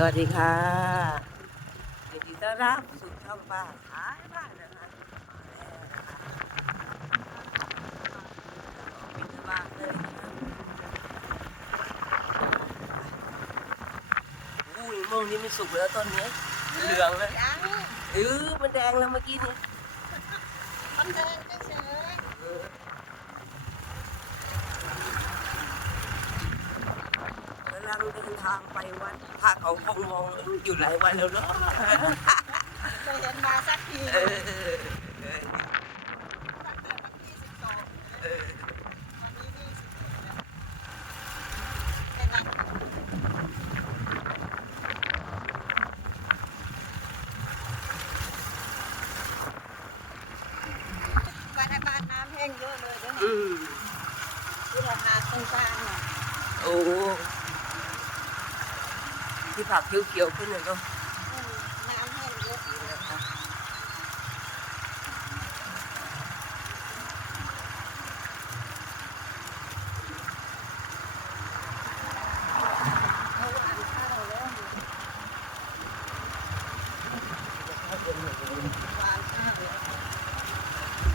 สวัสดีค่ะยินดีต้อนรับสู่ช่องป้าขายบ้านนะคะมาแล้วนะคะบินบาทเลยนะคะอุ้ยมองนี้มันสุกแล้วต้นนี้เหลืองเลยยังเออมันแดงแล้วเมื่อกี้นี้มันแดงเฉย กำลัง เดินทางไปวัดพระเขาคงมองอยู่หลายวันแล้วเนาะๆเคยเห็นมาสักทีเออเออเออวันเกิดวันที่สิบสองเออวันนี้ยี่สิบเอ็ดแล้วแค่นั้นบ้านในบ้านน้ำแห้งเยอะเลยเด้ออืมที่เราหาตรงกลางน่ะ โอ้ ที่ผักเขียวๆขึ้นเลยเนาะอืมน้ำแห้งเยอะอยู่เลยเอาหวขึ้นมากเลย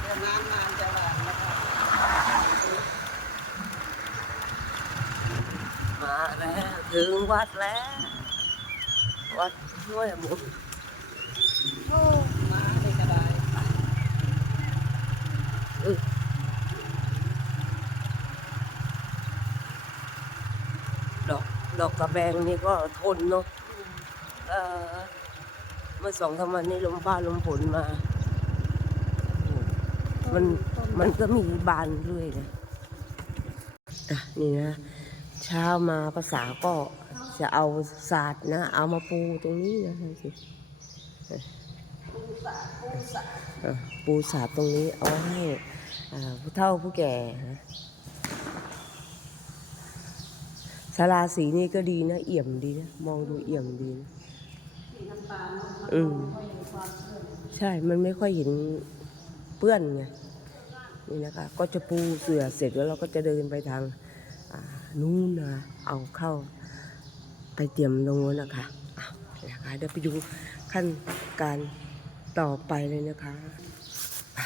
ด้วานนะคะมาแล้วถึงวัดแล้ว วัดห้วยหมุนโอ้มาได้ก็ได้เออดอกดอกกระแบงนี่ก็ทนเนาะเออเมื่อสองสามวันนี้ลมฟ้าลมฝนมา มันมันก็มีบานเรื่อยเลยอะนี่นะ เช้ามาภาษาก็ จะเอาศาสตร์นะ เอามาปูตรงนี้นะสิปูศาสตร์ตรงนี้เอาให้ผู้เฒ่าผู้แก่นะศาลาสีนี่ก็ดีนะ เอี่ยมดีนะ มองดูเอี่ยมดีนะอืมใช่มันไม่ค่อยเห็นเปื้อนไงนี่นะคะ ก็จะปูเสื่อเสร็จแล้วเราก็จะเดินไปทางนู้นนะเอาเข้า ไปเตรียมตรงนู้นนะคะอะนะคะเดี๋ยวไปดูขั้นการต่อไปเลยนะคะ ไป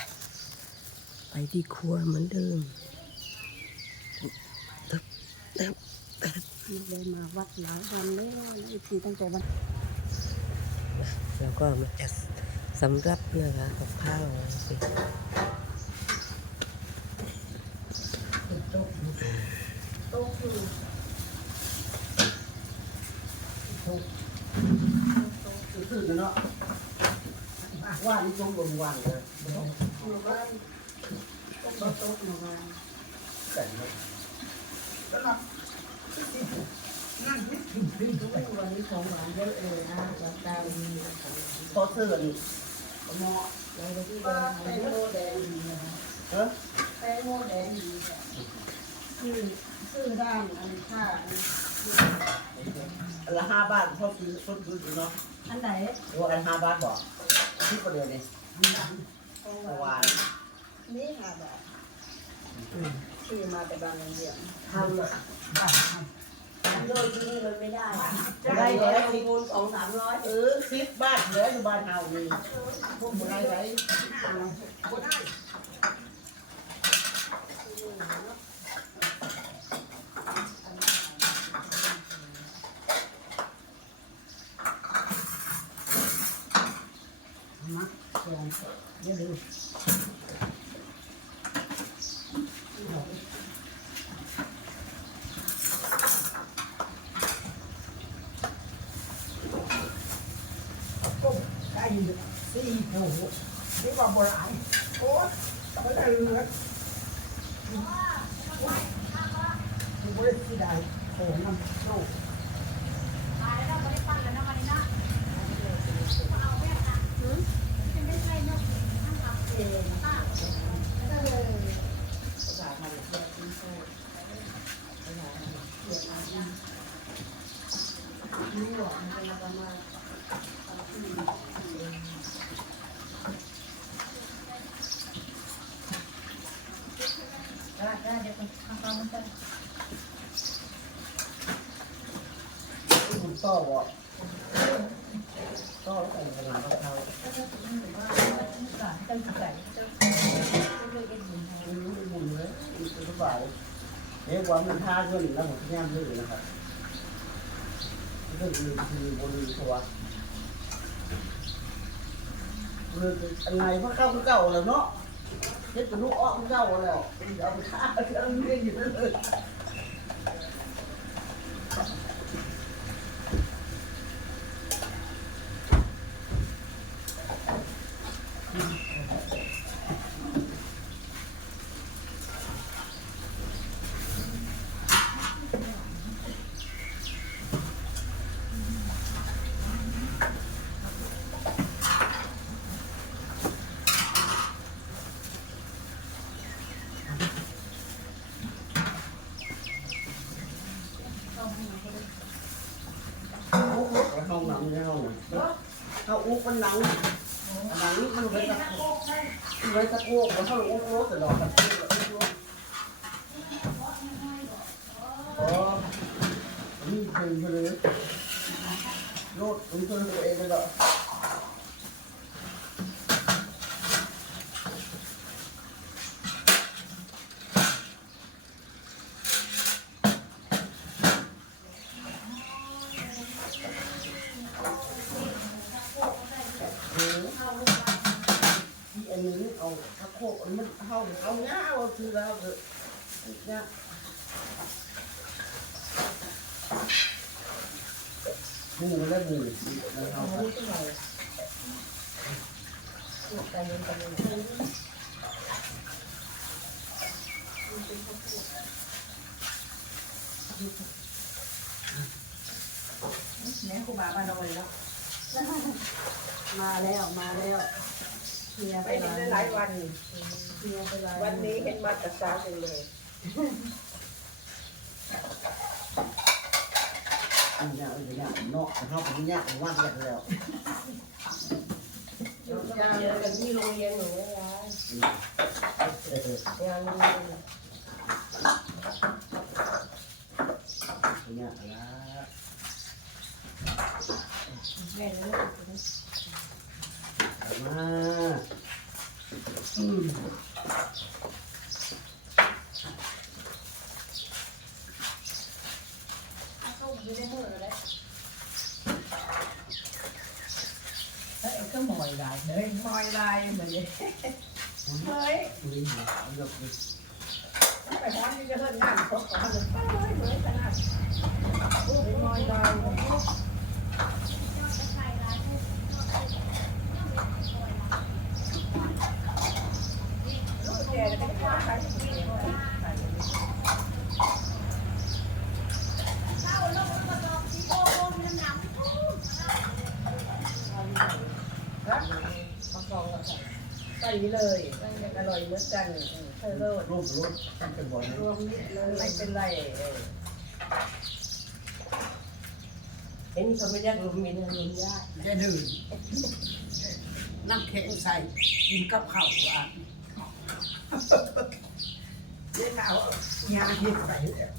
ไปที่ครัวเหมือนเดิมตึ๊บตึ๊บตึ๊บเลยมาวัดหลายวันแล้วอีกทีตั้งแต่วันแล้วก็มาจัดสำรับนะคะกับข้าวสิตื่ นเนาะว่านี่ต้องลงวันเลยหมู่บ้านก็โต๊ะโต๊ะหมู่บ้านแต่งเลยวันนี้ของหวานเยอะเลยนะวันกางมีของพอเสื้อนี่เหมาะอะไรที่แดงแตงโมแดงดีนะเออแตงโมแดงดีค่ะซื้อซื้อได้อันค่าอัน ละห้าบาทพอซื้อต้นซื้อเนาะอันไหนโอ้อันห้าบาทบอกที่ประเดี๋ยวนี้ของเมื่อหวาวานนนี่ค่ะแบบซื้อมาแต่บางเรียนทำอะโดยที่นี่มันไม่ได้อะได้แล้วลงทุนสองสามร้อยเออสิบบาทเหลืออยู่บ้านเฮานี่พวกมันได้ไร มักแกงเดี๋ยวดู ก็ไก่สี่โอ้โหนี่ว่าโบราณโอ้ไม่ได้เลยไม่ได้ที่ใดโอ้มันโลก ได้เดี๋ยวไปทำ ต่อบ่ต่อใส่ขนาดเขาเจ้าไม่รู้บุญเลยอีกสบายเรียกว่ามันท่าเงินแล้วหมดย่ามเลยนะครับเรื่องอื่นคือบริตัวเรื่องอะไรพระเข้าเก่าแล้วเนาะเฮ็ดกับลูกอ้อเก่าแล้วเอาไปท่าเรื่องเรียนอยู่เลย ห้องหนังในห้องหนัง เขาอุ้มันหนังหนังนี่มันไว้ตะโกกไว้ตะโกกแล้วเขาอุ้รถตลอดตะโกกแล้วอุ้รถอ๋อนี่คือคือเลยรถคุณเพื่อนตัวเองเลยเหรอ ที่อันนี้เอาตะโคกมันเอาเอาเงาเอาคือแล้วเถอะเนี่ยหมูแล้วหมูนะครับ แม่ครูบาบ้านเราเลยแล้ว มาแล้วมาแล้วเคลียร์ไปไม่ได้หลายวันเคลียร์ไปเลยวันนี้เห็นมาแต่เช้าเลยอันนี้อันนี้เนาะเขาเป็นเนี่ยผมว่ากันแล้ว ยากันที่โรงเรียนหนูยายยาโรงเรียนเนี่ยละแม่เลยมาอืมเข้าไม่ได้เมื่อเลย เฮ้ยก็มอยได้เฮ้ยมอยลายเหมือนเลยเฮ้ย ลิ้นหาเลือกเลย ไปพร้อมที่จะเฮิร์นงานครบก่อนเลยเฮ้ยเหมือนขนาดโอ้ยมอยลายแกจะต้องฆ่าใครที่นี่ ครับเอาฟองมาใส่ ใส่เลยมันจะอร่อยเหมือนกันเธอเลิศรูปรูปตั้งเป็นบ่อยรวมนิดเลยไม่เป็นไรเออเห็นเขาไม่ได้รวมมีนะรวมยากจะดื่มน้ำแข็งใส่กินกับข้าวหวานเล่นเอายาเห็ดใส่แล้ว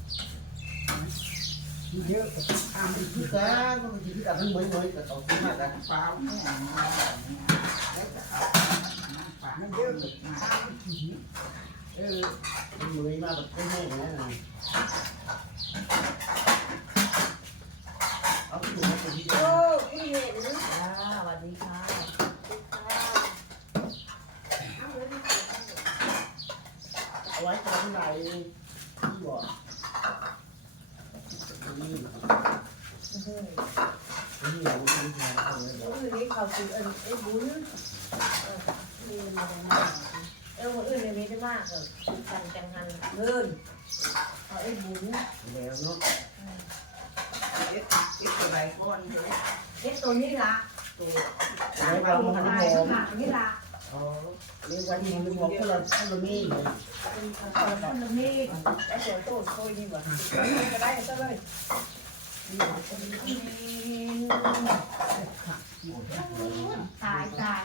เยอะทำอีกทีกันก็มันทีกันมันเหมือนเหมือนกับต้องกินมากกันเปล่ามันเยอะทำอีกทีเออมันเหมือนมาแบบแห้งๆนะเอาไปดูมันเป็นที่เดียวโอ้คุณเห็นอ่าสวัสดีค่ะเอาไว้ตรงไหนที่บอกนี่นี่เราไม่ได้ทำเลย คนอื่นนี่ เขาคือเอ็นไอ้บุญเออมีมาได้มากเออคนอื่นไม่ได้มากเออกันจังหันเงินเอาไอ้บุญแล้วเนาะเฮ็ดตัวนี้ละตัวแล้วเราตัวทำลาให้ยหอมข้างนี่ละอ๋อเรียกว่าที่มันบอกพวกเราพวกเรานี่เลยเป็นคนคนละมีแล้วเดี๋ยวโต้โต้นี่แบบก็ได้ก็เลย ตายตาย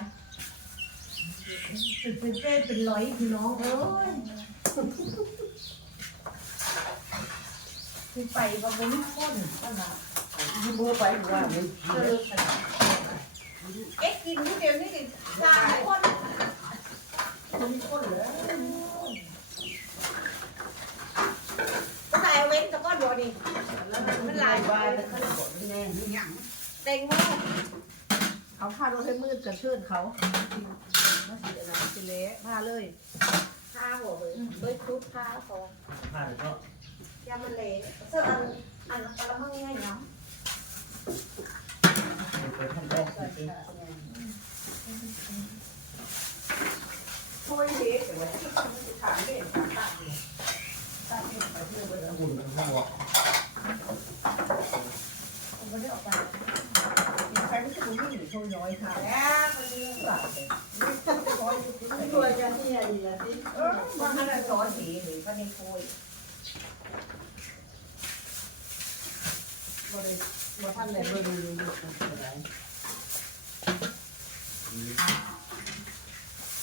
เป็นเป็นเป็นเป็นร้อยพี่น้องเอ้ยคือไปว่าบ่มีคนก็ละยิ้มมือไปหรือว่ามันเอ๊ะกินนิดเดียวนี่ดิสามคนมันมีคนเหรอก็ใส่เอาเว้นแต่ก็ดูนี่มันลายบาบแล้วก็บอกแน่นี่ยังเต็งโม่ เขาพาเราให้มืดกับเชิญเขามาสิอะไรสิเละพาเลยผ้าหัวเลยเฮ้ยชุดผ้าเขาผ่านก็ยามันเละเสื้ออันอันกระมังง่ายเนาะไปทำแรกสิช่วยเฮ็ดแต่ว่าที่เขาไม่ถามเด็กถามตาเนี่ยตาเนี่ยไปเที่ยวไปแล้วหุ่นกันทั้งหมดผมก็ได้ออกไปใครไม่ใช่ผู้หญิงช่วยน้อยค่ะแล้วมันเรื่องหลับเลยไม่ช่วยกันที่ไหนล่ะสิเออว่าขนาดสอนสีหรือก็ในโคยบ่ได้ บ่ทันได้เบิ่งอยู่อยู่อะไร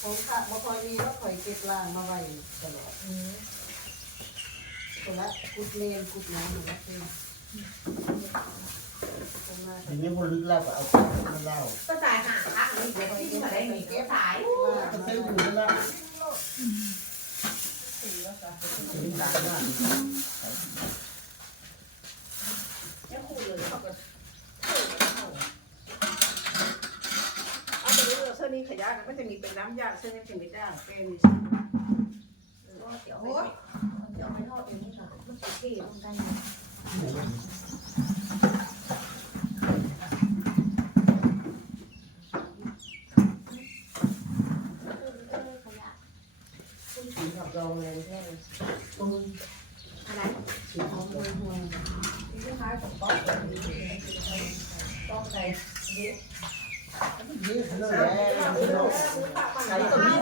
ผมค่ะบ่คอยมีว่าคอยเก็บล่างมาไว้ตลอดคนละกุดเลนกุดน้ำมันละคือคนมา ทีนี้พอลึกเล่าก็เอาไปเล่าก็จ่ายหาพักนี่เดี๋ยวที่มาได้หนีเก็บสายก็เส้นหูเล่าสีแล้วก็ถึงตายว่าแค่คู่เลยเขาก็เอาไปดูเส้นนี้ขยะก็จะมีเป็นน้ำยาเส้นนี้จะมีด่างเป็นเดี๋ยวเดี๋ยวไปทอดเองนี่ค่ะมันติดที่มันได้ ถึงขับเราเลยแค่ตุ้ม อะไร ถึงของเลยห่วง ที่คล้ายของป๊อกต้องใจเด็ก นี่ขนาดแล้วใครตัวนี้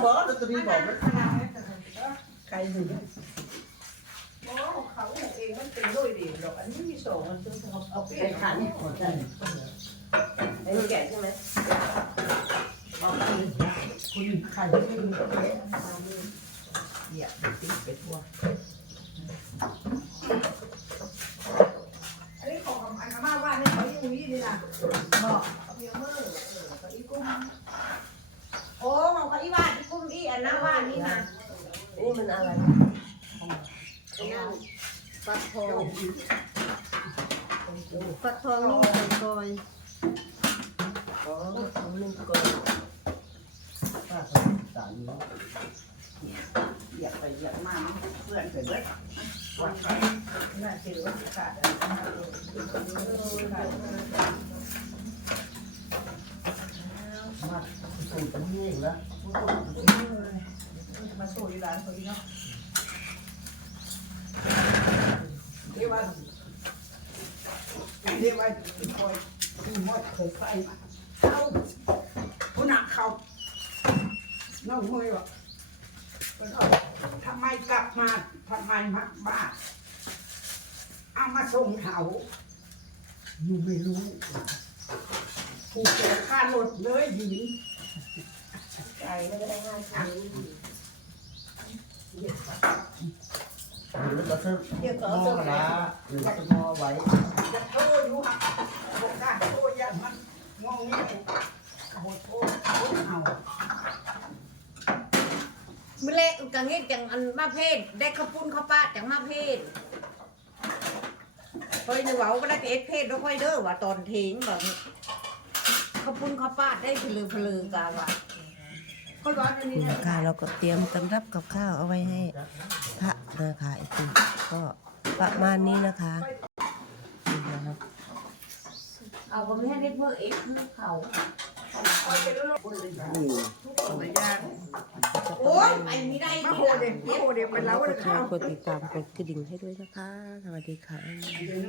บอกวนี้บอกมันใครอยู่เนี่ยโอ้เขาเองมันเป็นด้วยเดีดอกอันนี้มีสองมันซึ่งเขาเอาไปขันหัวใจไอ้แก่ใช่ไหมบอกคุณใครที่มีเอ๊ะเหยียบตีไปทั่วอันนี้ของอันอาม่าว่าเนี่ยเขายังมีนี่นะบอกเอาเพียงมือเออเขาอีกุ้ง โอ้ของเขาอีบ้านกุ้งอีอันน้าบ้านนี่นะนี่มันอะไรไอ้นั่นฟักทองฟักทองนี่มันกอยอ๋อเขานึ่งก่อนป้าสารนี้เหยียบไปเหยียบมาเพื่อนเสร็จแล้ววัดไปน่าคิดว่าขาดอะไรนะมา สูตรกันนี่แล้วมาสู้ที่ร้านเขาอีกเนาะเรียว่าเรียกว่าคอยที่มดเคยไปมาเข้าผู้หนักเขาน้องมือวะทำไมกลับมาทำไมมาบ้านเอามาส่งเขาอยู่ไม่รู้ ผูกแขนค่ารถเลยหญิง ไม่ได้ง่ายค่ะหรือก็ซื้อมอกระลาหรือก็มอไว้จะโทษอยู่หักบอกได้โทษยันมันงงนี่โอ้โหโทษโทษเอามื่อเละกังเงี้ยจังอันมาเพศได้ข้าวปุ้นข้าวปลาจังมาเพศเคอยนึกว่าก็ได้เอ็ดเพศแล้วค่อยเด้อว่าตอนทิ้งแบบข้าวปุ้นข้าวปลาได้เพลือเพลือกาว่ะ นร้อนอันนี้นี่นะนะคะเราก็เตรียมตำรับกับข้าวเอาไว้ให้พระนะคะไอติก็ประมาณนี้นะคะนี่นะครับเอาก็ไม่ให้ได้เพื่อเอ็ดคือเขาคอยไปรู้ลูกคนเลยทุกคนเลยยากโอ้ยไปไม่ได้มาที่โหหลังเด็กมาโหเด็กเป็นแล้แล้ววก็เลยแชข้าวร์กดติดตามกดกระดิ่งให้ด้วยนะคะ สวัสดีค่ะเดี๋ยว